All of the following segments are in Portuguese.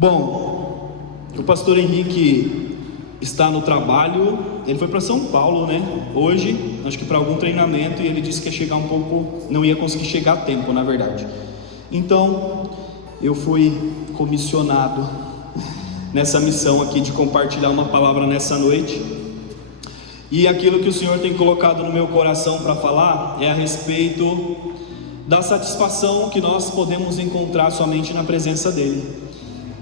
Bom, o pastor Henrique está no trabalho. Ele foi para São Paulo, né? Hoje, acho que para algum treinamento, e ele disse que ia chegar um pouco, não ia conseguir chegar a tempo, na verdade. Então, eu fui comissionado nessa missão aqui de compartilhar uma palavra nessa noite. E aquilo que o Senhor tem colocado no meu coração para falar é a respeito da satisfação que nós podemos encontrar somente na presença dEle.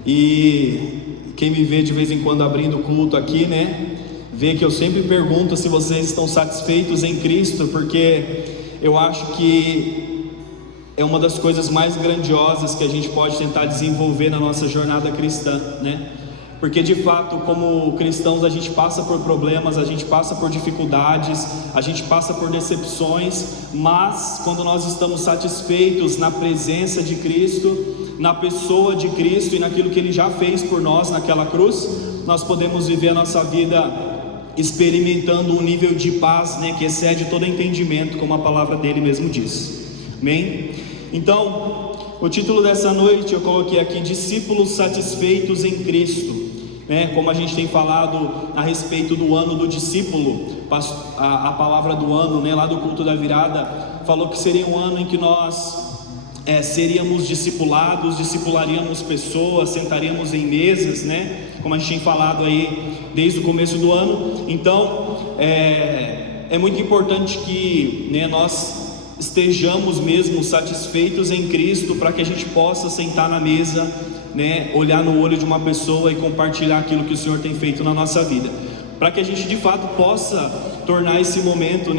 E quem me vê de vez em quando abrindo o culto aqui, né, vê que eu sempre pergunto se vocês estão satisfeitos em Cristo, porque eu acho que é uma das coisas mais grandiosas que a gente pode tentar desenvolver na nossa jornada cristã, né? Porque de fato, como cristãos, a gente passa por problemas, a gente passa por dificuldades, a gente passa por decepções, mas quando nós estamos satisfeitos na presença de Cristo, na pessoa de Cristo e naquilo que Ele já fez por nós naquela cruz, nós podemos viver a nossa vida experimentando um nível de paz, né, que excede todo entendimento, como a palavra dele mesmo diz. Amém? Então, o título dessa noite eu coloquei aqui: discípulos satisfeitos em Cristo. Como a gente tem falado a respeito do ano do discípulo, a palavra do ano, lá do culto da virada, falou que seria um ano em que nós seríamos discipulados, discipularíamos pessoas, sentaríamos em mesas, como a gente tem falado aí desde o começo do ano. Então é muito importante que nós estejamos mesmo satisfeitos em Cristo, para que a gente possa sentar na mesa, olhar no olho de uma pessoa e compartilhar aquilo que o Senhor tem feito na nossa vida, para que a gente de fato possa tornar esse momento,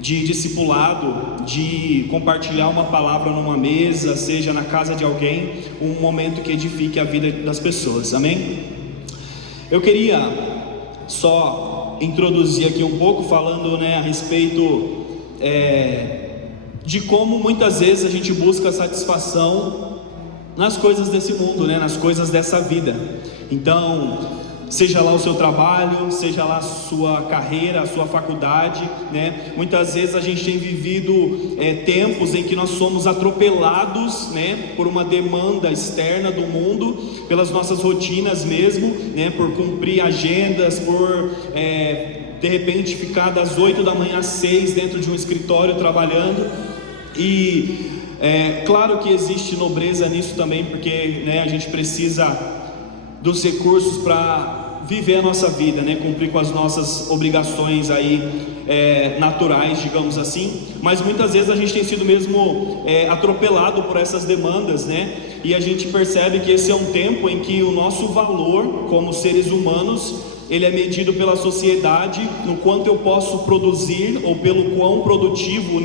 de discipulado, de compartilhar uma palavra numa mesa, seja na casa de alguém, um momento que edifique a vida das pessoas. Amém? Eu queria só introduzir aqui um pouco falando, a respeito de como muitas vezes a gente busca satisfação nas coisas desse mundo, nas coisas dessa vida. Então, seja lá o seu trabalho, seja lá a sua carreira, a sua faculdade, muitas vezes a gente tem vivido tempos em que nós somos atropelados, por uma demanda externa do mundo, pelas nossas rotinas mesmo, por cumprir agendas, por de repente ficar das 8 da manhã às 6 dentro de um escritório trabalhando. E claro que existe nobreza nisso também, porque a gente precisa dos recursos para viver a nossa vida, cumprir com as nossas obrigações aí naturais, digamos assim. Mas muitas vezes a gente tem sido mesmo atropelado por essas demandas, e a gente percebe que esse é um tempo em que o nosso valor como seres humanos, ele é medido pela sociedade, no quanto eu posso produzir, ou pelo quão produtivo,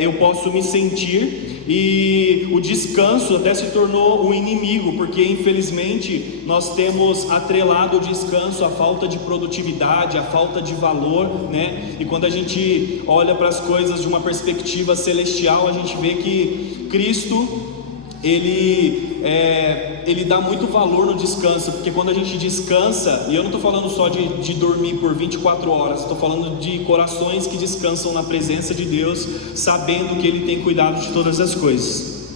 eu posso me sentir. E o descanso até se tornou um inimigo, porque infelizmente nós temos atrelado o descanso à falta de produtividade, à falta de valor, E quando a gente olha para as coisas de uma perspectiva celestial, a gente vê que Cristo, ele dá muito valor no descanso, porque quando a gente descansa, e eu não estou falando só de dormir por 24 horas, estou falando de corações que descansam na presença de Deus, sabendo que Ele tem cuidado de todas as coisas.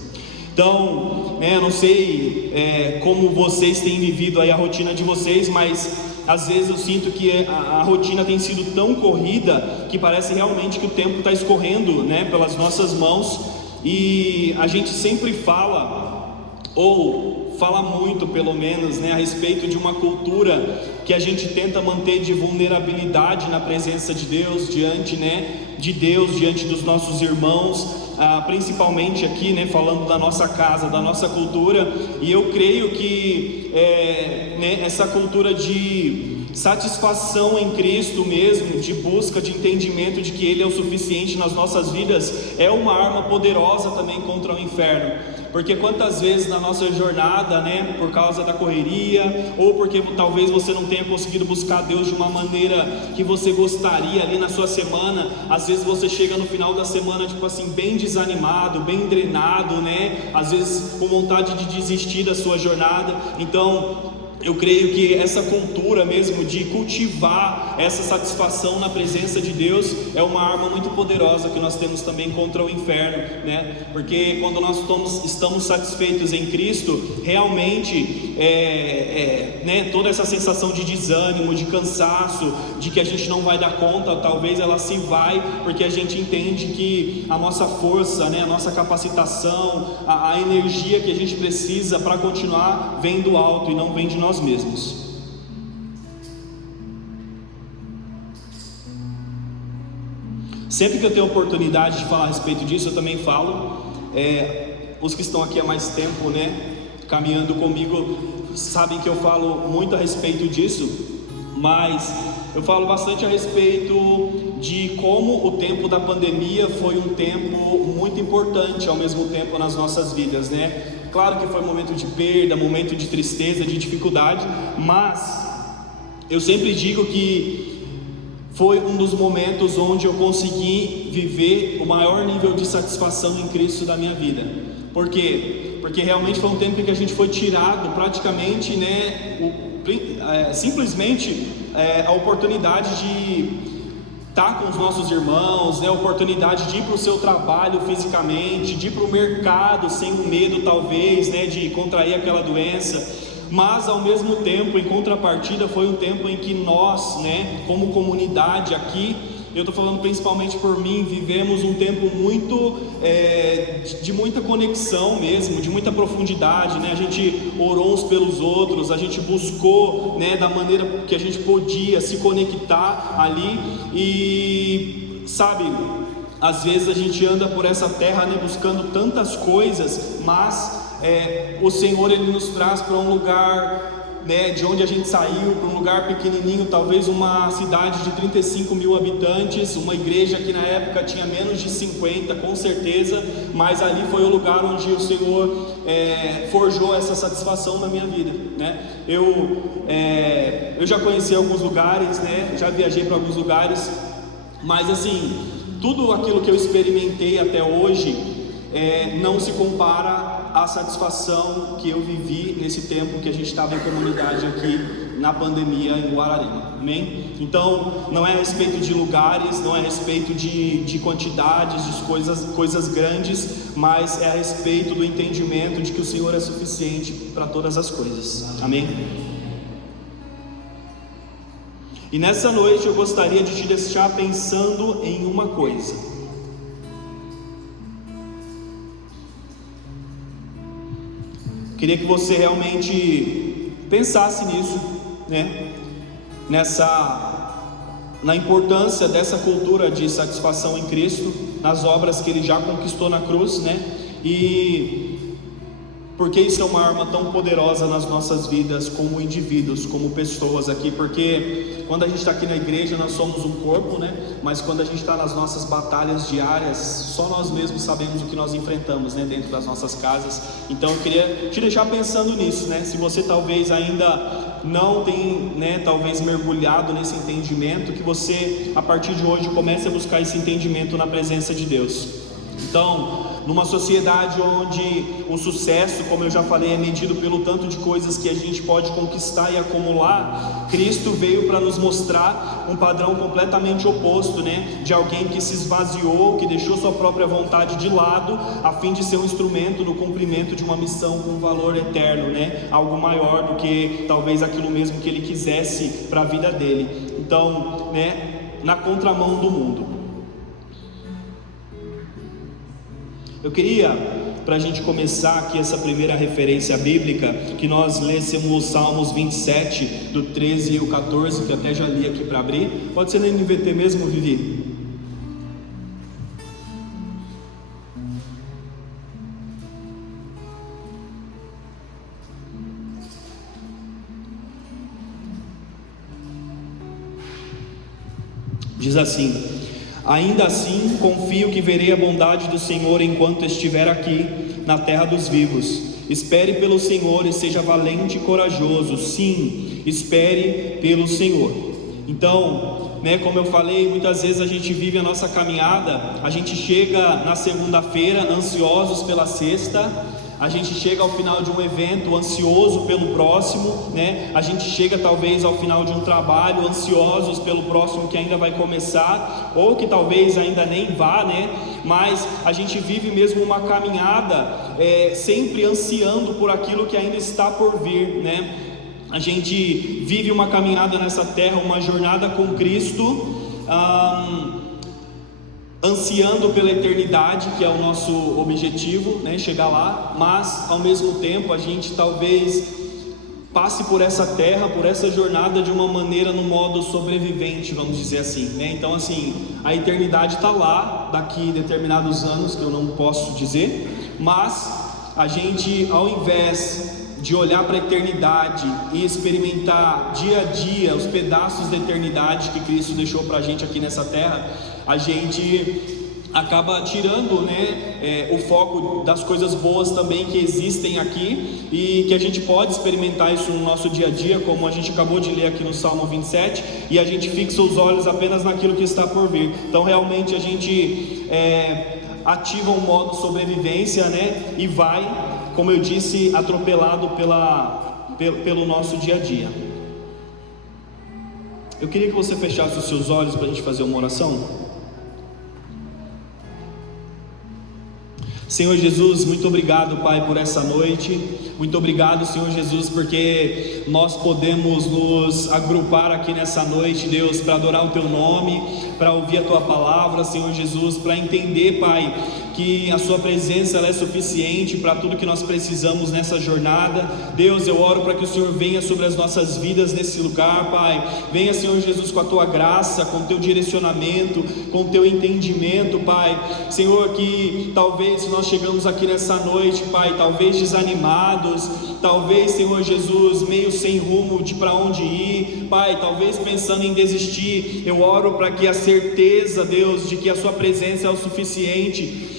Então, eu não sei como vocês têm vivido aí a rotina de vocês, mas às vezes eu sinto que a rotina tem sido tão corrida, que parece realmente que o tempo está escorrendo, pelas nossas mãos. E a gente sempre fala, ou fala muito pelo menos, a respeito de uma cultura que a gente tenta manter de vulnerabilidade na presença de Deus, diante diante dos nossos irmãos, principalmente aqui, falando da nossa casa, da nossa cultura. E eu creio que essa cultura de satisfação em Cristo mesmo, de busca de entendimento de que Ele é o suficiente nas nossas vidas, é uma arma poderosa também contra o inferno. Porque quantas vezes na nossa jornada, por causa da correria, ou porque talvez você não tenha conseguido buscar Deus de uma maneira que você gostaria ali na sua semana, às vezes você chega no final da semana, bem desanimado, bem drenado, às vezes com vontade de desistir da sua jornada. Então, eu creio que essa cultura mesmo de cultivar essa satisfação na presença de Deus é uma arma muito poderosa que nós temos também contra o inferno, Porque quando nós estamos estamos satisfeitos em Cristo, realmente né, toda essa sensação de desânimo, de cansaço, de que a gente não vai dar conta, talvez ela se vai, porque a gente entende que a nossa força, né, a nossa capacitação, a energia que a gente precisa para continuar vem do alto e não vem de nós mesmos. Sempre que eu tenho oportunidade de falar a respeito disso, eu também falo. Os que estão aqui há mais tempo, né, caminhando comigo, sabem que eu falo muito a respeito disso, mas eu falo bastante a respeito de como o tempo da pandemia foi um tempo muito importante ao mesmo tempo nas nossas vidas, né? Claro que foi um momento de perda, momento de tristeza, de dificuldade, mas eu sempre digo que foi um dos momentos onde eu consegui viver o maior nível de satisfação em Cristo da minha vida. Por quê? Porque realmente foi um tempo em que a gente foi tirado praticamente, né, simplesmente a oportunidade de estar com os nossos irmãos, né, a oportunidade de ir para o seu trabalho fisicamente, de ir para o mercado sem o medo talvez, né, de contrair aquela doença. Mas ao mesmo tempo, em contrapartida, foi um tempo em que nós, né, como comunidade aqui, eu estou falando principalmente por mim, vivemos um tempo muito de muita conexão mesmo, de muita profundidade, né? A gente orou uns pelos outros, a gente buscou, né, da maneira que a gente podia se conectar ali. E sabe, às vezes a gente anda por essa terra, né, buscando tantas coisas, mas o Senhor, Ele nos traz para um lugar, né, de onde a gente saiu, para um lugar pequenininho, talvez uma cidade de 35 mil habitantes, uma igreja que na época tinha menos de 50, com certeza, mas ali foi o lugar onde o Senhor forjou essa satisfação na minha vida, né? Eu já conheci alguns lugares, né, já viajei para alguns lugares, mas assim, tudo aquilo que eu experimentei até hoje não se compara à satisfação que eu vivi nesse tempo que a gente estava em comunidade aqui na pandemia em Guararema, amém? Então, não é a respeito de lugares, não é a respeito de quantidades, de coisas grandes, mas é a respeito do entendimento de que o Senhor é suficiente para todas as coisas, amém? E nessa noite eu gostaria de te deixar pensando em uma coisa. Queria que você realmente pensasse nisso, né? Na importância dessa cultura de satisfação em Cristo, nas obras que Ele já conquistou na cruz, né? E porque isso é uma arma tão poderosa nas nossas vidas como indivíduos, como pessoas aqui, porque quando a gente está aqui na igreja nós somos um corpo, né? Mas quando a gente está nas nossas batalhas diárias, só nós mesmos sabemos o que nós enfrentamos, né? Dentro das nossas casas. Então eu queria te deixar pensando nisso, né? Se você talvez ainda não tem, né, talvez mergulhado nesse entendimento, que você a partir de hoje comece a buscar esse entendimento na presença de Deus. Então, numa sociedade onde o sucesso, como eu já falei, é medido pelo tanto de coisas que a gente pode conquistar e acumular, Cristo veio para nos mostrar um padrão completamente oposto, né? De alguém que se esvaziou, que deixou sua própria vontade de lado, a fim de ser um instrumento no cumprimento de uma missão com valor eterno, né? Algo maior do que talvez aquilo mesmo que ele quisesse para a vida dele. Então, né, na contramão do mundo. Eu queria, para a gente começar aqui essa primeira referência bíblica, que nós lêssemos Salmos 27, do 13 e o 14, que até já li aqui para abrir. Pode ser na NVT mesmo, Vivi? Diz assim: ainda assim, confio que verei a bondade do Senhor enquanto estiver aqui, na terra dos vivos. Espere pelo Senhor e seja valente e corajoso. Sim, espere pelo Senhor. Então, né, como eu falei, muitas vezes a gente vive a nossa caminhada, a gente chega na segunda-feira ansiosos pela sexta, A gente chega ao final de um evento ansioso pelo próximo, né? A gente chega talvez ao final de um trabalho ansiosos pelo próximo que ainda vai começar, ou que talvez ainda nem vá, né? Mas a gente vive mesmo uma caminhada, sempre ansiando por aquilo que ainda está por vir, né? A gente vive uma caminhada nessa terra, uma jornada com Cristo, ansiando pela eternidade, que é o nosso objetivo, né? Chegar lá, mas ao mesmo tempo a gente talvez passe por essa terra, por essa jornada de uma maneira no modo sobrevivente, vamos dizer assim, né? Então assim, a eternidade está lá, daqui determinados anos, que eu não posso dizer, mas a gente, ao invés de olhar para a eternidade e experimentar dia a dia os pedaços da eternidade que Cristo deixou para a gente aqui nessa terra, a gente acaba tirando, né, o foco das coisas boas também que existem aqui e que a gente pode experimentar isso no nosso dia a dia, como a gente acabou de ler aqui no Salmo 27, e a gente fixa os olhos apenas naquilo que está por vir. Então realmente a gente ativa um modo sobrevivência, né, e vai, como eu disse, atropelado pelo nosso dia a dia. Eu queria que você fechasse os seus olhos para a gente fazer uma oração. Senhor Jesus, muito obrigado, Pai, por essa noite. Muito obrigado, Senhor Jesus, porque nós podemos nos agrupar aqui nessa noite, Deus, para adorar o Teu nome, para ouvir a Tua palavra, Senhor Jesus, para entender, Pai, que a Sua presença ela é suficiente para tudo que nós precisamos nessa jornada. Deus, eu oro para que o Senhor venha sobre as nossas vidas nesse lugar, Pai. Venha, Senhor Jesus, com a Tua graça, com o Teu direcionamento, com o Teu entendimento, Pai. Senhor, que talvez nós chegamos aqui nessa noite, Pai, talvez desanimados, talvez, Senhor Jesus, meio sem rumo de para onde ir, Pai, talvez pensando em desistir. Eu oro para que a certeza, Deus, de que a Sua presença é o suficiente,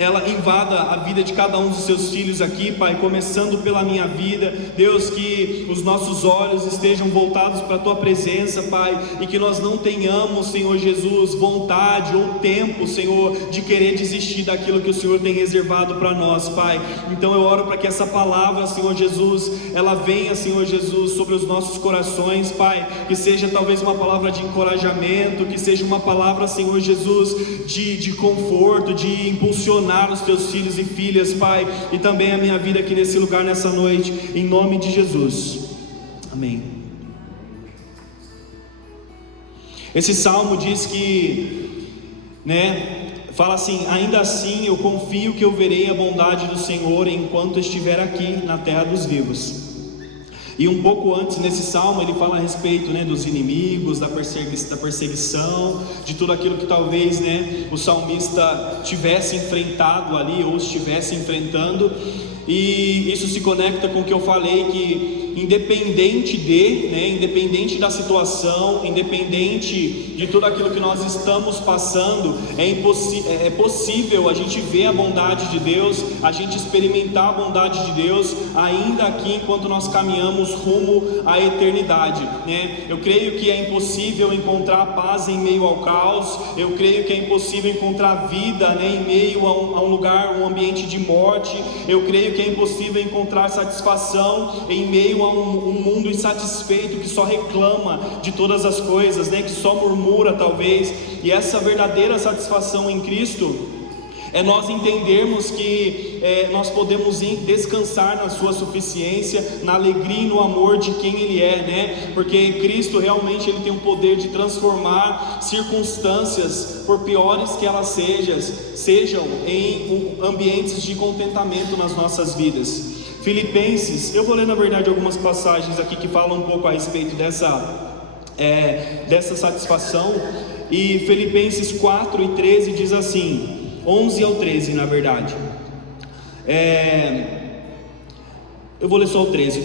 ela invada a vida de cada um dos Seus filhos aqui, Pai, começando pela minha vida. Deus, que os nossos olhos estejam voltados para a Tua presença, Pai, e que nós não tenhamos, Senhor Jesus, vontade ou tempo, Senhor, de querer desistir daquilo que o Senhor tem reservado para nós, Pai. Então eu oro para que essa palavra, Senhor Jesus, ela venha, Senhor Jesus, sobre os nossos corações, Pai, que seja talvez uma palavra de encorajamento, que seja uma palavra, Senhor Jesus, de conforto, de impulsionar os Teus filhos e filhas, Pai, e também a minha vida aqui nesse lugar, nessa noite, em nome de Jesus, amém. Esse salmo diz que, fala assim: ainda assim eu confio que eu verei a bondade do Senhor enquanto estiver aqui na terra dos vivos. E um pouco antes, nesse salmo, ele fala a respeito, dos inimigos, da perseguição, de tudo aquilo que talvez, o salmista tivesse enfrentado ali, ou estivesse enfrentando. E isso se conecta com o que eu falei, que independente da situação, independente de tudo aquilo que nós estamos passando, é possível a gente ver a bondade de Deus, a gente experimentar a bondade de Deus, ainda aqui enquanto nós caminhamos rumo à eternidade, Eu creio que é impossível encontrar paz em meio ao caos, eu creio que é impossível encontrar vida, em meio a um lugar, um ambiente de morte, eu creio que é impossível encontrar satisfação em meio a um mundo insatisfeito que só reclama de todas as coisas, que só murmura talvez. E essa verdadeira satisfação em Cristo é nós entendermos que nós podemos descansar na Sua suficiência, na alegria e no amor de quem Ele é, porque Cristo realmente Ele tem o poder de transformar circunstâncias, por piores que elas sejam, em ambientes de contentamento nas nossas vidas. Filipenses, eu vou ler na verdade algumas passagens aqui que falam um pouco a respeito dessa satisfação. E Filipenses 4:13 diz assim, 11 ao 13 na verdade, eu vou ler só o 13.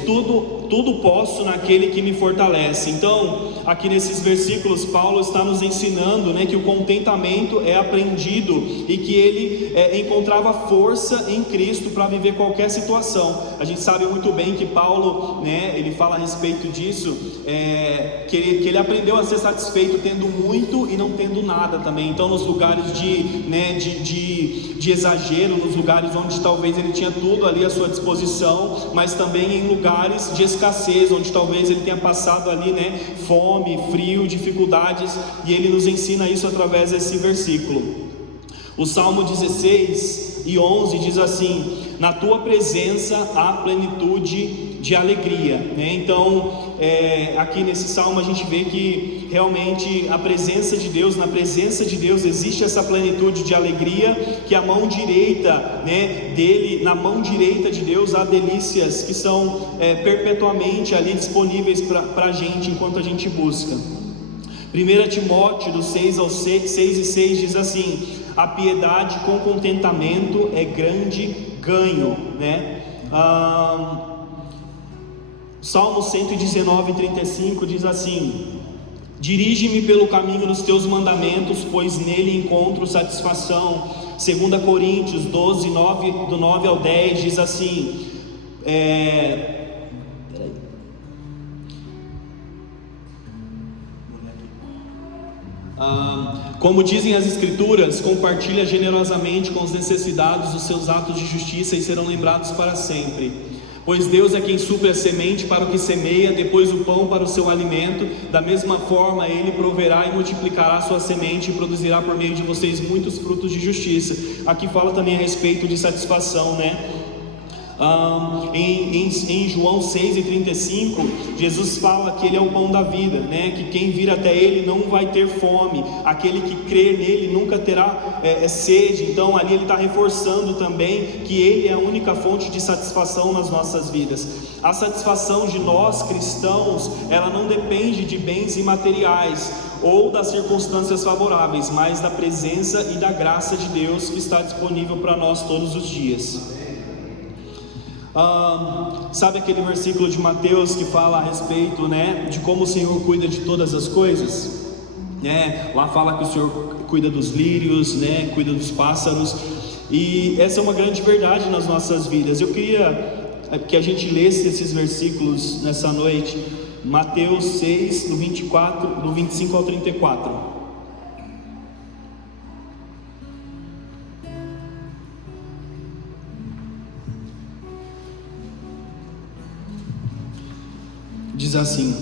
tudo posso naquele que me fortalece. Então, aqui nesses versículos, Paulo está nos ensinando, né, que o contentamento é aprendido e que ele encontrava força em Cristo para viver qualquer situação. A gente sabe muito bem que Paulo, né, ele fala a respeito disso, que ele aprendeu a ser satisfeito tendo muito e não tendo nada também. Então, nos lugares de exagero, nos lugares onde talvez ele tinha tudo ali à sua disposição, mas também em lugares de escassez, onde talvez ele tenha passado ali, né, fome, frio, dificuldades, e ele nos ensina isso através desse versículo. O Salmo 16:11 diz assim: na tua presença há plenitude de alegria, né? Então, aqui nesse salmo a gente vê que realmente a presença de Deus, na presença de Deus existe essa plenitude de alegria, que a mão direita, né, dele, na mão direita de Deus há delícias que são perpetuamente ali disponíveis para a gente enquanto a gente busca. 1 Timóteo do 6:6 diz assim: a piedade com contentamento é grande ganho, né? Salmo 119:35 diz assim: dirige-me pelo caminho dos teus mandamentos, pois nele encontro satisfação. 2 Coríntios 12:9, do 9 ao 10 diz assim, como dizem as escrituras, compartilha generosamente com os necessitados os seus atos de justiça e serão lembrados para sempre. Pois Deus é quem supre a semente para o que semeia, depois o pão para o seu alimento. Da mesma forma Ele proverá e multiplicará a sua semente e produzirá por meio de vocês muitos frutos de justiça. Aqui fala também a respeito de satisfação, né? Em João 6:35, Jesus fala que Ele é o pão da vida, né? Que quem vir até Ele não vai ter fome, aquele que crer nele nunca terá sede. Então ali Ele está reforçando também que Ele é a única fonte de satisfação nas nossas vidas. A satisfação de nós cristãos, ela não depende de bens imateriais ou das circunstâncias favoráveis, mas da presença e da graça de Deus que está disponível para nós todos os dias. Sabe aquele versículo de Mateus que fala a respeito, né, de como o Senhor cuida de todas as coisas, né? Lá fala que o Senhor cuida dos lírios, né, cuida dos pássaros, e essa é uma grande verdade nas nossas vidas. Eu queria que a gente lesse esses versículos nessa noite. Mateus 6, do 25 ao 34. Diz assim: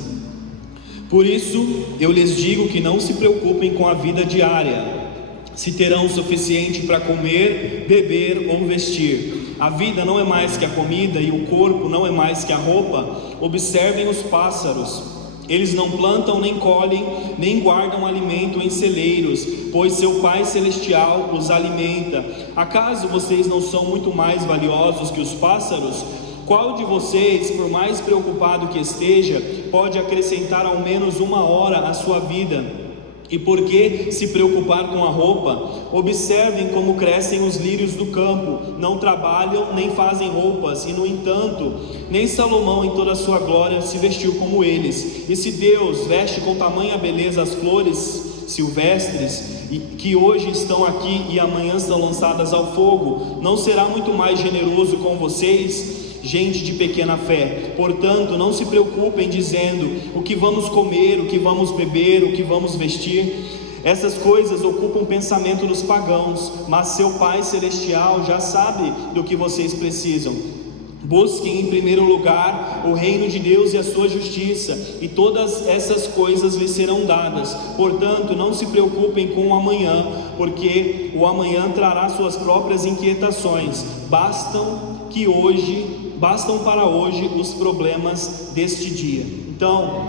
por isso eu lhes digo que não se preocupem com a vida diária, se terão o suficiente para comer, beber ou vestir. A vida não é mais que a comida e o corpo não é mais que a roupa. Observem os pássaros: eles não plantam nem colhem, nem guardam alimento em celeiros, pois seu Pai Celestial os alimenta. Acaso vocês não são muito mais valiosos que os pássaros? Qual de vocês, por mais preocupado que esteja, pode acrescentar ao menos 1 hora à sua vida? E por que se preocupar com a roupa? Observem como crescem os lírios do campo, não trabalham nem fazem roupas, e no entanto, nem Salomão em toda a sua glória se vestiu como eles. E se Deus veste com tamanha beleza as flores silvestres, que hoje estão aqui e amanhã são lançadas ao fogo, não será muito mais generoso com vocês, gente de pequena fé? Portanto, não se preocupem dizendo: o que vamos comer, o que vamos beber, o que vamos vestir? Essas coisas ocupam o pensamento dos pagãos, mas seu Pai Celestial já sabe do que vocês precisam. Busquem em primeiro lugar o reino de Deus e a sua justiça, e todas essas coisas lhes serão dadas. Portanto, não se preocupem com o amanhã, porque o amanhã trará suas próprias inquietações. Bastam para hoje os problemas deste dia. Então,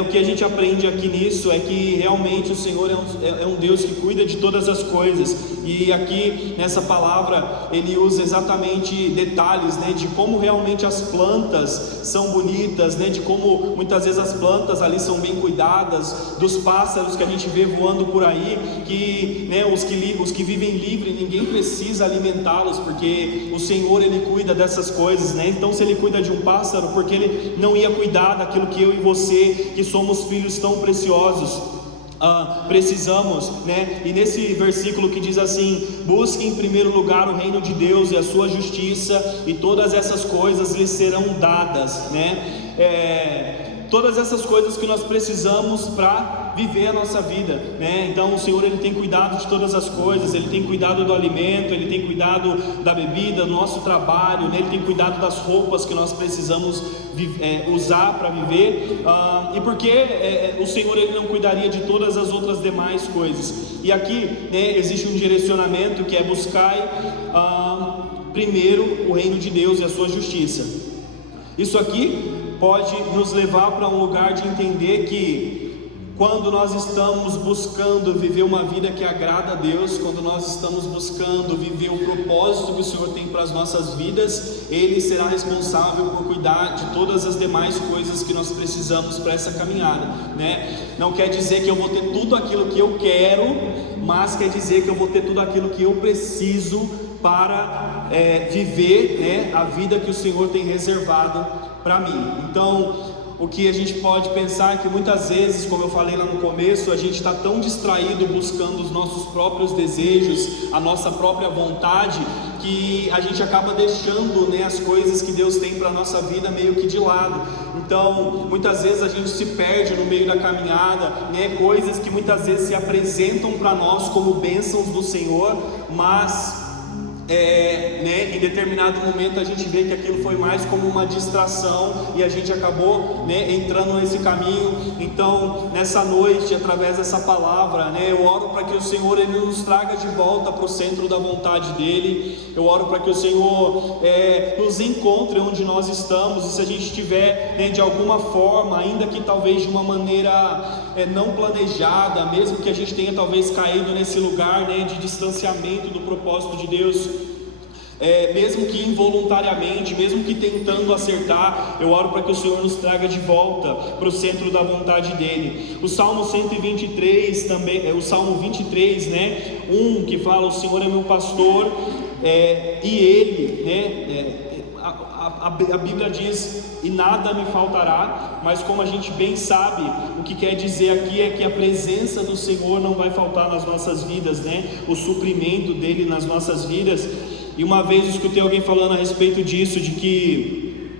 o que a gente aprende aqui nisso é que realmente o Senhor é um Deus que cuida de todas as coisas. E aqui nessa palavra ele usa exatamente detalhes, né, de como realmente as plantas são bonitas, né, de como muitas vezes as plantas ali são bem cuidadas, dos pássaros que a gente vê voando por aí, que, né, os que vivem livre, ninguém precisa alimentá-los, porque o Senhor ele cuida dessas coisas, né? Então se ele cuida de um pássaro, porque ele não ia cuidar daquilo que eu e você, que somos filhos tão preciosos, precisamos, né? E nesse versículo que diz assim: busque em primeiro lugar o reino de Deus e a sua justiça, e todas essas coisas lhes serão dadas, né? Todas essas coisas que nós precisamos para viver a nossa vida, né? Então o Senhor ele tem cuidado de todas as coisas, ele tem cuidado do alimento, ele tem cuidado da bebida, do nosso trabalho, né? Ele tem cuidado das roupas que nós precisamos usar para viver, e porque o Senhor ele não cuidaria de todas as outras demais coisas. E aqui, né, existe um direcionamento que é buscar primeiro o reino de Deus e a sua justiça. Isso aqui pode nos levar para um lugar de entender que quando nós estamos buscando viver uma vida que agrada a Deus, quando nós estamos buscando viver o propósito que o Senhor tem para as nossas vidas, Ele será responsável por cuidar de todas as demais coisas que nós precisamos para essa caminhada, né? Não quer dizer que eu vou ter tudo aquilo que eu quero, mas quer dizer que eu vou ter tudo aquilo que eu preciso para viver, né, a vida que o Senhor tem reservado para mim. Então o que a gente pode pensar é que muitas vezes, como eu falei lá no começo, a gente está tão distraído buscando os nossos próprios desejos, a nossa própria vontade, que a gente acaba deixando, né, as coisas que Deus tem para a nossa vida meio que de lado. Então muitas vezes a gente se perde no meio da caminhada, né, coisas que muitas vezes se apresentam para nós como bênçãos do Senhor, mas né, em determinado momento a gente vê que aquilo foi mais como uma distração e a gente acabou, né, entrando nesse caminho. Então nessa noite, através dessa palavra, né, eu oro para que o Senhor ele nos traga de volta para o centro da vontade dEle. Eu oro para que o Senhor nos encontre onde nós estamos, e se a gente estiver, né, de alguma forma, ainda que talvez de uma maneira não planejada, mesmo que a gente tenha talvez caído nesse lugar, né, de distanciamento do propósito de Deus, mesmo que involuntariamente, mesmo que tentando acertar, eu oro para que o Senhor nos traga de volta para o centro da vontade dEle. O Salmo 123 também, o Salmo 23, né, que fala: o Senhor é meu pastor, e Ele, né, a Bíblia diz: e nada me faltará, mas como a gente bem sabe, o que quer dizer aqui é que a presença do Senhor não vai faltar nas nossas vidas, né? O suprimento dEle nas nossas vidas. E uma vez eu escutei alguém falando a respeito disso, de que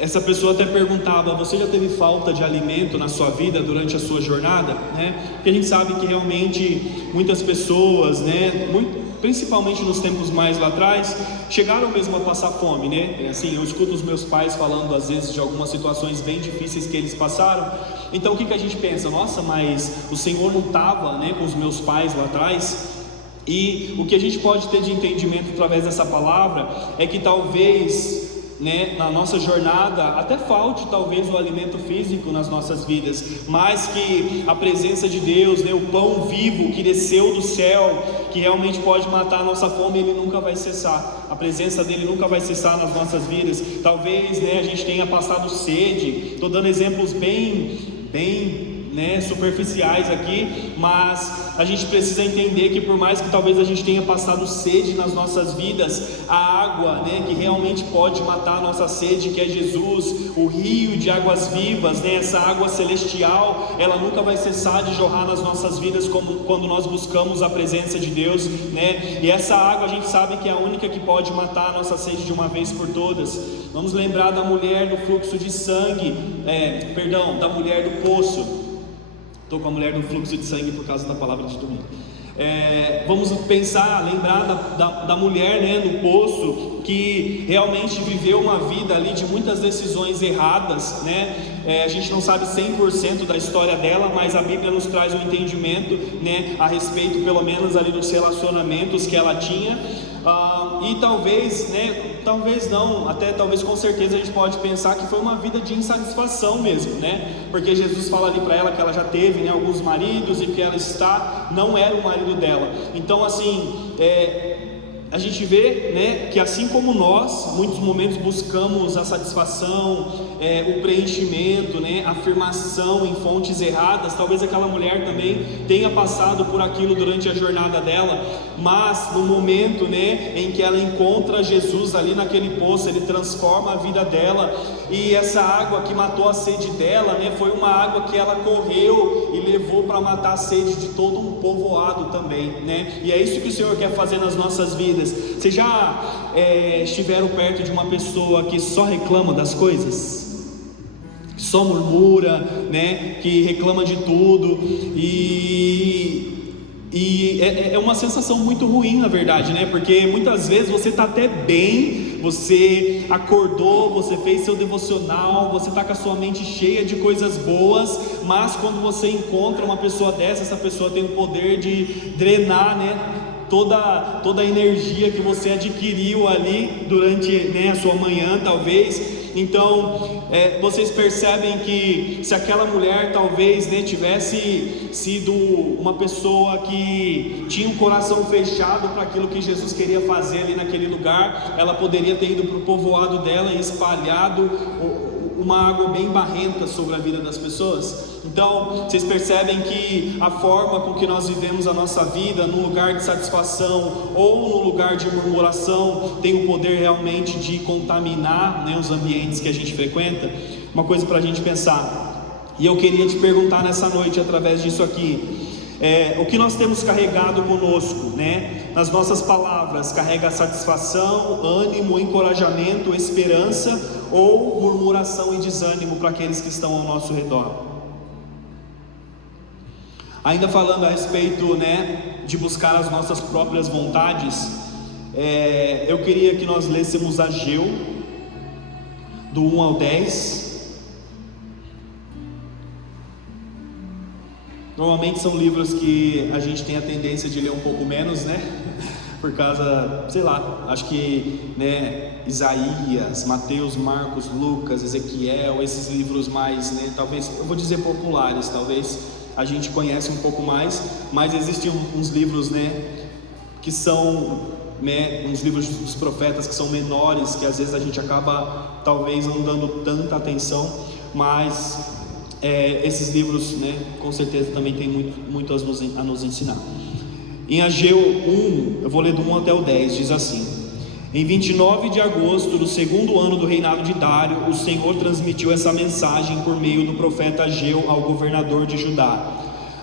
essa pessoa até perguntava: você já teve falta de alimento na sua vida durante a sua jornada, né? Porque a gente sabe que realmente muitas pessoas, né, principalmente nos tempos mais lá atrás, chegaram mesmo a passar fome, né? Assim, eu escuto os meus pais falando às vezes de algumas situações bem difíceis que eles passaram. Então o que a gente pensa? Nossa, mas o Senhor não estava, né, com os meus pais lá atrás? E o que a gente pode ter de entendimento através dessa palavra é que talvez, né, na nossa jornada até falte talvez o alimento físico nas nossas vidas, mas que a presença de Deus, né, o pão vivo que desceu do céu, que realmente pode matar a nossa fome, ele nunca vai cessar. A presença dele nunca vai cessar nas nossas vidas. Talvez, né, a gente tenha passado sede. Estou dando exemplos bem, né, superficiais aqui, mas a gente precisa entender que por mais que talvez a gente tenha passado sede nas nossas vidas, a água, né, que realmente pode matar a nossa sede, que é Jesus, o rio de águas vivas, né, essa água celestial, ela nunca vai cessar de jorrar nas nossas vidas como quando nós buscamos a presença de Deus, né? E essa água a gente sabe que é a única que pode matar a nossa sede de uma vez por todas. Vamos lembrar da mulher do fluxo de sangue, da mulher do poço. Estou com a mulher do fluxo de sangue por causa da palavra de domingo. Vamos lembrar da mulher, né, no poço, que realmente viveu uma vida ali de muitas decisões erradas, né? A gente não sabe 100% da história dela, mas a Bíblia nos traz um entendimento, né, a respeito pelo menos ali dos relacionamentos que ela tinha. E talvez, né, talvez não, até talvez com certeza a gente pode pensar que foi uma vida de insatisfação mesmo, né? Porque Jesus fala ali para ela que ela já teve, né, alguns maridos e que ela não era o marido dela. Então assim, a gente vê, né, que assim como nós, muitos momentos buscamos a satisfação, o preenchimento, né, afirmação em fontes erradas. Talvez aquela mulher também tenha passado por aquilo durante a jornada dela, mas no momento, né, em que ela encontra Jesus ali naquele poço, ele transforma a vida dela, e essa água que matou a sede dela, né, foi uma água que ela correu e levou para matar a sede de todo um povoado também, né? E é isso que o Senhor quer fazer nas nossas vidas. Vocês já estiveram perto de uma pessoa que só reclama das coisas? Só murmura, né? Que reclama de tudo, e é uma sensação muito ruim, na verdade, né? Porque muitas vezes você está até bem, você acordou, você fez seu devocional, você está com a sua mente cheia de coisas boas, mas quando você encontra uma pessoa dessa, essa pessoa tem o poder de drenar, né, toda a energia que você adquiriu ali durante, né, a sua manhã, talvez. Então, vocês percebem que se aquela mulher talvez, né, tivesse sido uma pessoa que tinha um coração fechado para aquilo que Jesus queria fazer ali naquele lugar, ela poderia ter ido para o povoado dela e espalhado uma água bem barrenta sobre a vida das pessoas. Então, vocês percebem que a forma com que nós vivemos a nossa vida, no lugar de satisfação ou no lugar de murmuração, tem o poder realmente de contaminar, né, os ambientes que a gente frequenta. Uma coisa para a gente pensar, e eu queria te perguntar nessa noite, através disso aqui, o que nós temos carregado conosco, né? Nas nossas palavras, carrega satisfação, ânimo, encorajamento, esperança, ou murmuração e desânimo para aqueles que estão ao nosso redor? Ainda falando a respeito, né, de buscar as nossas próprias vontades, eu queria que nós lêssemos Ageu, do 1 ao 10. Normalmente são livros que a gente tem a tendência de ler um pouco menos, né? Por causa, sei lá, acho que, né, Isaías, Mateus, Marcos, Lucas, Ezequiel, esses livros mais, né, talvez, eu vou dizer populares, talvez a gente conhece um pouco mais, mas existem uns livros, né, que são, né, uns livros dos profetas que são menores, que às vezes a gente acaba talvez não dando tanta atenção, mas esses livros, né, com certeza também tem muito a nos ensinar. Em Ageu 1, eu vou ler do 1 até o 10, diz assim: em 29 de agosto do segundo ano do reinado de Dário, o Senhor transmitiu essa mensagem por meio do profeta Ageu ao governador de Judá,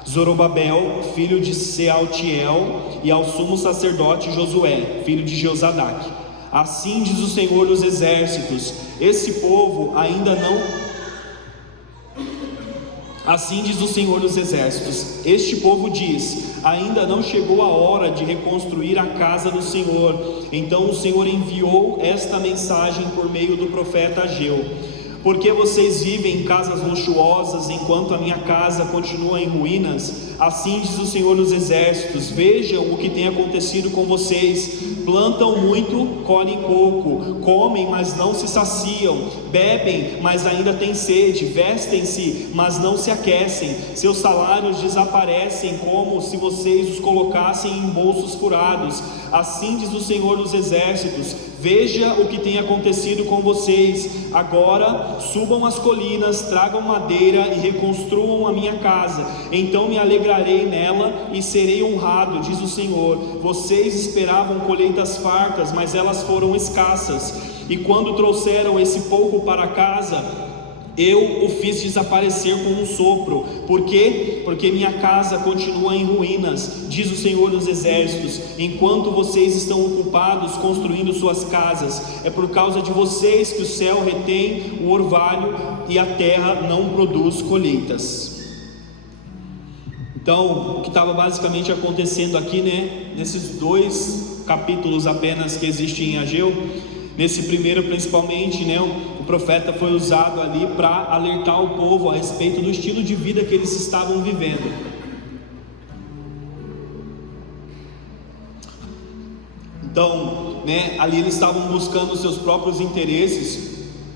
Zorobabel, filho de Sealtiel, e ao sumo sacerdote Josué, filho de Josadaque. Assim diz o Senhor dos exércitos: esse povo ainda não... Assim diz o Senhor dos exércitos: este povo diz, ainda não chegou a hora de reconstruir a casa do Senhor. Então o Senhor enviou esta mensagem por meio do profeta Ageu: porque vocês vivem em casas luxuosas, enquanto a minha casa continua em ruínas? Assim diz o Senhor dos exércitos: vejam o que tem acontecido com vocês. Plantam muito, colhem pouco, comem, mas não se saciam, bebem, mas ainda têm sede, vestem-se, mas não se aquecem, seus salários desaparecem como se vocês os colocassem em bolsos furados. Assim diz o Senhor dos exércitos: veja o que tem acontecido com vocês. Agora subam as colinas, tragam madeira e reconstruam a minha casa, então me alegrarei nela e serei honrado, diz o Senhor. Vocês esperavam colheitas fartas, mas elas foram escassas, e quando trouxeram esse pouco para casa, eu o fiz desaparecer com um sopro. Por quê? Porque minha casa continua em ruínas, diz o Senhor dos exércitos, enquanto vocês estão ocupados construindo suas casas. É por causa de vocês que o céu retém o orvalho e a terra não produz colheitas. Então, o que estava basicamente acontecendo aqui, né, nesses 2 capítulos apenas que existem em Ageu, nesse primeiro principalmente, né, o profeta foi usado ali para alertar o povo a respeito do estilo de vida que eles estavam vivendo. Então, né, ali eles estavam buscando os seus próprios interesses,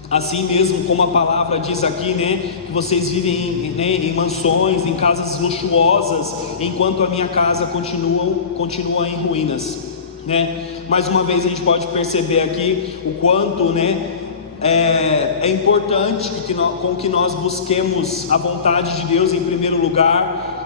assim mesmo como a palavra diz aqui, né, que vocês vivem em mansões, em casas luxuosas, enquanto a minha casa continua em ruínas, né? Mais uma vez a gente pode perceber aqui o quanto, né, é importante que nós busquemos a vontade de Deus em primeiro lugar,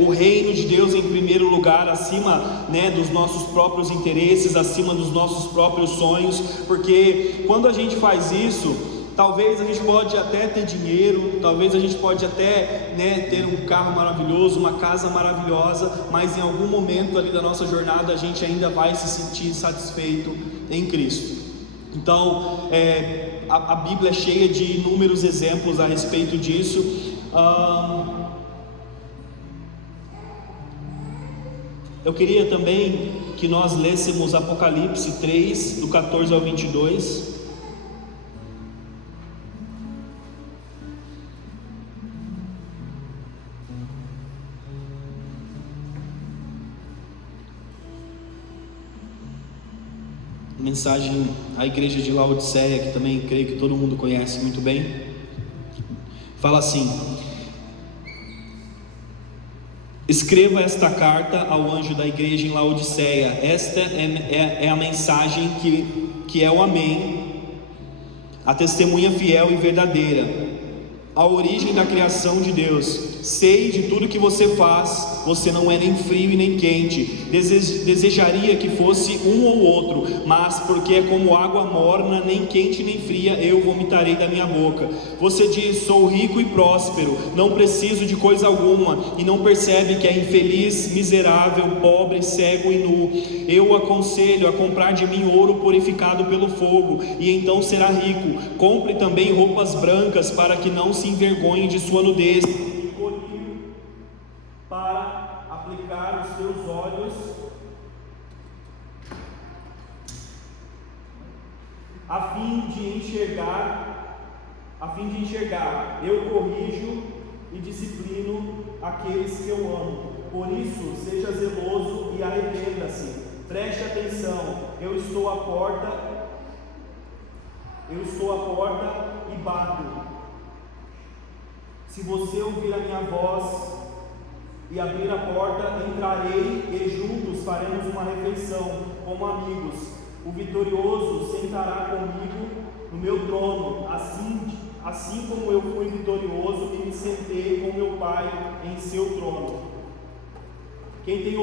o reino de Deus em primeiro lugar, acima, né, dos nossos próprios interesses, acima dos nossos próprios sonhos, porque quando a gente faz isso, talvez a gente pode até ter dinheiro, talvez a gente pode até, né, ter um carro maravilhoso, uma casa maravilhosa, mas em algum momento ali da nossa jornada a gente ainda vai se sentir insatisfeito em Cristo. Então, a Bíblia é cheia de inúmeros exemplos a respeito disso. Eu queria também que nós lêssemos Apocalipse 3, do 14 ao 22. Mensagem à igreja de Laodiceia, que também creio que todo mundo conhece muito bem. Fala assim: escreva esta carta ao anjo da igreja em Laodiceia. Esta é a mensagem que é o Amém, a testemunha fiel e verdadeira, a origem da criação de Deus. Sei de tudo que você faz, você não é nem frio e nem quente. Desejaria que fosse um ou outro, mas porque é como água morna, nem quente nem fria, eu vomitarei da minha boca. Você diz: sou rico e próspero, não preciso de coisa alguma, e não percebe que é infeliz, miserável, pobre, cego e nu. Eu o aconselho a comprar de mim ouro purificado pelo fogo, e então será rico. Compre também roupas brancas, para que não se envergonhe de sua nudez, para aplicar os seus olhos, a fim de enxergar. Eu corrijo e disciplino aqueles que eu amo. Por isso, seja zeloso e arrependa-se. Preste atenção. Eu estou à porta e bato. Se você ouvir a minha voz e abrir a porta, entrarei e juntos faremos uma refeição como amigos. O vitorioso sentará comigo no meu trono, assim como eu fui vitorioso e me sentei com meu Pai em seu trono. Quem tem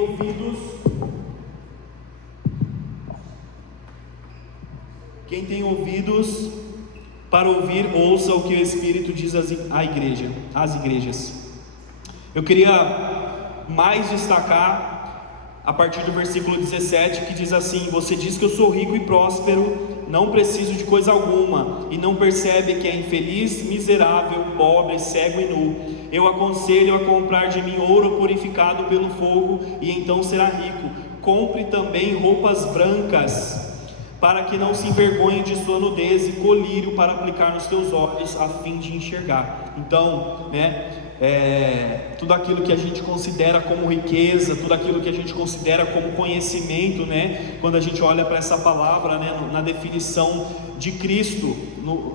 ouvidos para ouvir, ouça o que o Espírito diz às igrejas. Eu queria mais destacar a partir do versículo 17, que diz assim: você diz que eu sou rico e próspero, não preciso de coisa alguma, e não percebe que é infeliz, miserável, pobre, cego e nu. Eu aconselho a comprar de mim ouro purificado pelo fogo, e então será rico. Compre também roupas brancas, para que não se envergonhe de sua nudez, e colírio para aplicar nos teus olhos, a fim de enxergar. Então, né, tudo aquilo que a gente considera como riqueza, tudo aquilo que a gente considera como conhecimento, né, quando a gente olha para essa palavra, né, na definição de Cristo,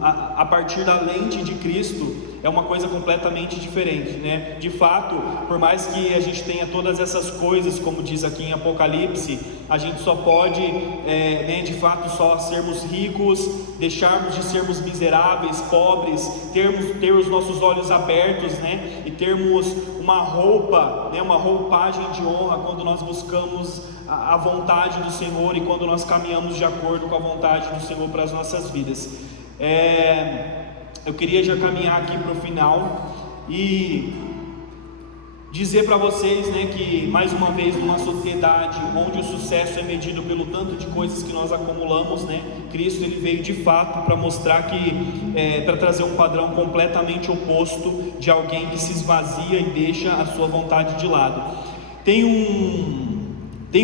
a partir da lente de Cristo, é uma coisa completamente diferente, né? De fato, por mais que a gente tenha todas essas coisas, como diz aqui em Apocalipse, a gente só pode, né, de fato, só sermos ricos, deixarmos de sermos miseráveis, pobres, ter os nossos olhos abertos, né, e termos uma roupa, né, uma roupagem de honra quando nós buscamos a vontade do Senhor e quando nós caminhamos de acordo com a vontade do Senhor para as nossas vidas. Eu queria já caminhar aqui para o final e dizer para vocês, né, que mais uma vez, numa sociedade onde o sucesso é medido pelo tanto de coisas que nós acumulamos, né, Cristo ele veio de fato para mostrar que, para trazer um padrão completamente oposto de alguém que se esvazia e deixa a sua vontade de lado. Tem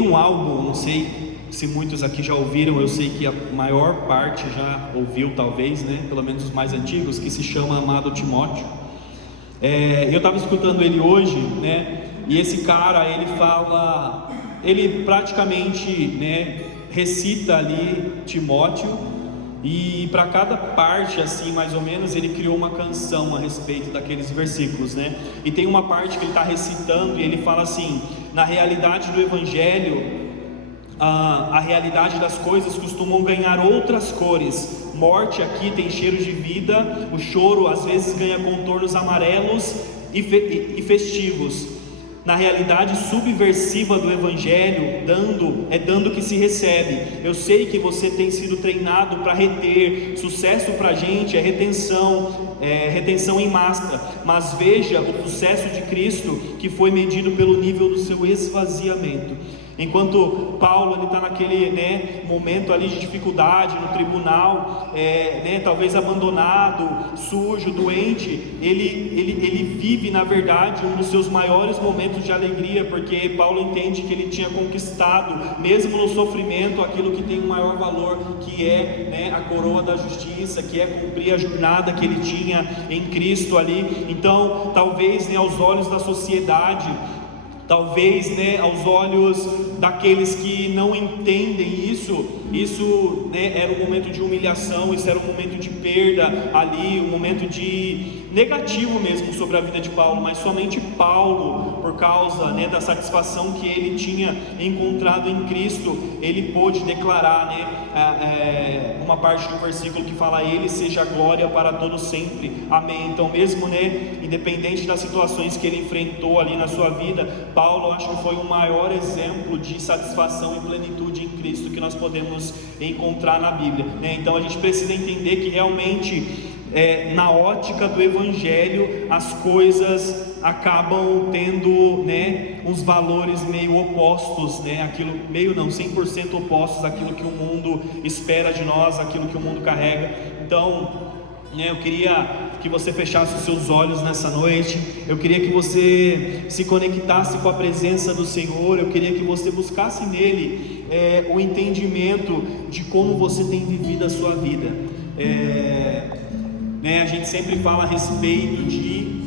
um álbum, não sei se muitos aqui já ouviram, eu sei que a maior parte já ouviu talvez, né, pelo menos os mais antigos, que se chama Amado Timóteo. Eu estava escutando ele hoje, né, e esse cara, ele praticamente, né, recita ali Timóteo, e para cada parte, assim, mais ou menos, ele criou uma canção a respeito daqueles versículos, né? E tem uma parte que ele está recitando e ele fala assim: na realidade do Evangelho, a realidade das coisas costumam ganhar outras cores. Morte aqui tem cheiro de vida, o choro às vezes ganha contornos amarelos e festivos. Na realidade subversiva do Evangelho, dando que se recebe. Eu sei que você tem sido treinado para reter. Sucesso para a gente é retenção em massa. Mas veja o sucesso de Cristo, que foi medido pelo nível do seu esvaziamento. Enquanto Paulo está naquele momento ali de dificuldade no tribunal, talvez abandonado, sujo, doente, ele vive na verdade um dos seus maiores momentos de alegria, porque Paulo entende que ele tinha conquistado, mesmo no sofrimento, aquilo que tem um maior valor, que é a coroa da justiça, que é cumprir a jornada que ele tinha em Cristo ali. Então talvez aos olhos da sociedade, talvez aos olhos daqueles que não entendem isso era um momento de humilhação, isso era um momento de perda ali, um momento de negativo mesmo sobre a vida de Paulo. Mas somente Paulo, por causa da satisfação que ele tinha encontrado em Cristo, ele pôde declarar uma parte do versículo que fala: ele seja a glória para todos sempre, amém. Então mesmo independente das situações que ele enfrentou ali na sua vida, Paulo acho que foi o maior exemplo de satisfação e plenitude em Cristo que nós podemos encontrar na Bíblia, Então a gente precisa entender que realmente na ótica do Evangelho as coisas acabam tendo uns valores meio opostos, aquilo meio não, 100% opostos àquilo que o mundo espera de nós, aquilo que o mundo carrega. Então eu queria que você fechasse os seus olhos nessa noite. Eu queria que você se conectasse com a presença do Senhor. Eu queria que você buscasse nele o entendimento de como você tem vivido a sua vida. A gente sempre fala a respeito de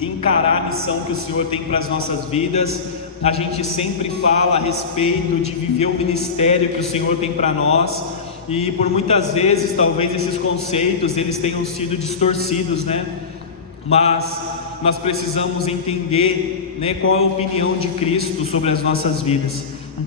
encarar a missão que o Senhor tem para as nossas vidas. A gente sempre fala a respeito de viver o ministério que o Senhor tem para nós. E por muitas vezes, talvez esses conceitos eles tenham sido distorcidos, Mas nós precisamos entender, qual é a opinião de Cristo sobre as nossas vidas.